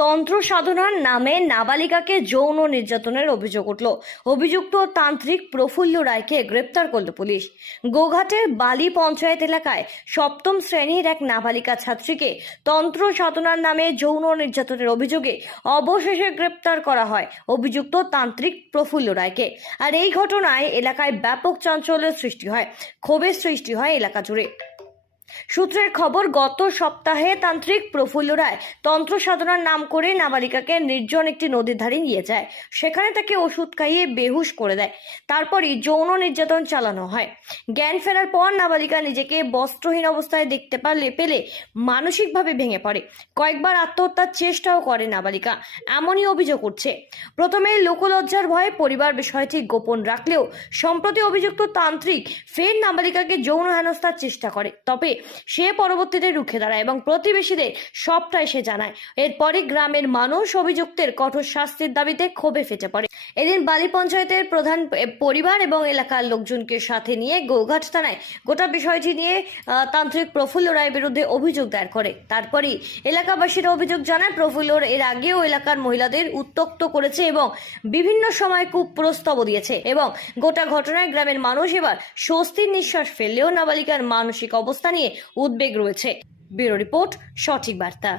তন্ত্র সাধনার নামে নাবালিকাকে যৌন নির্যাতনের অভিযোগ উঠল। অভিযুক্ত তান্ত্রিক প্রফুল্ল রায়কে গ্রেপ্তার করল পুলিশ। গোঘাটের বালি পঞ্চায়েত এলাকায় সপ্তম শ্রেণির এক নাবালিকা ছাত্রীকে তন্ত্র সাধনার নামে যৌন নির্যাতনের অভিযোগে অবশেষে গ্রেপ্তার করা হয় অভিযুক্ত তান্ত্রিক প্রফুল্ল রায়কে। আর এই ঘটনায় এলাকায় ব্যাপক চাঞ্চল্যের সৃষ্টি হয়, ক্ষোভের সৃষ্টি হয় এলাকা জুড়ে। সূত্রের খবর, গত সপ্তাহে তান্ত্রিক প্রফুল্ল রায় তন্ত্র সাধনার নাম করে নাবালিকাকে নির্জন একটি নদীর ধারে নিয়ে যায়। সেখানে তাকে ওষুধ খাইয়ে বেহুশ করে দেয়। তারপরই যৌন নির্যাতন চালানো হয়। জ্ঞান ফেরার পর নাবালিকা নিজেকে বস্ত্রহীন অবস্থায় দেখতে পারলে, পেলে মানসিকভাবে ভেঙে পড়ে। কয়েকবার আত্মহত্যার চেষ্টাও করে নাবালিকা। এমনই অভিযোগ উঠছে। প্রথমে লোকলজ্জার ভয়ে পরিবার বিষয়টি গোপন রাখলেও সম্প্রতি অভিযুক্ত তান্ত্রিক ফের নাবালিকাকে যৌন হেনস্থার চেষ্টা করে। তবে সে পরবর্তীতে রুখে দাঁড়ায় এবং প্রতিবেশীদের সবটাই সে জানায়। এরপরই গ্রামের মানুষ অভিযুক্তের কঠোর শাস্তির দাবিতে ক্ষোভে ফেটে পড়ে। এদিন বালি পঞ্চায়েতের প্রধান পরিবার এবং এলাকার লোকজনকে সাথে নিয়ে গৌঘাট থানায় গোটা বিষয়টি নিয়ে তান্ত্রিক প্রফুল্ল রায়ের বিরুদ্ধে অভিযোগ দায়ের করে। তারপরই এলাকাবাসীরা অভিযোগ জানায় প্রফুল্লর এর আগেও এলাকার মহিলাদের উত্তক্ত করেছে এবং বিভিন্ন সময় কুপ্রস্তাবও দিয়েছে এবং গোটা ঘটনায় গ্রামের মানুষ এবার স্বস্তির নিঃশ্বাস ফেললেও নাবালিকার মানসিক অবস্থা নিয়ে উদ্বেগ রয়েছে। ব্যুরো রিপোর্ট সঠিক বার্তা।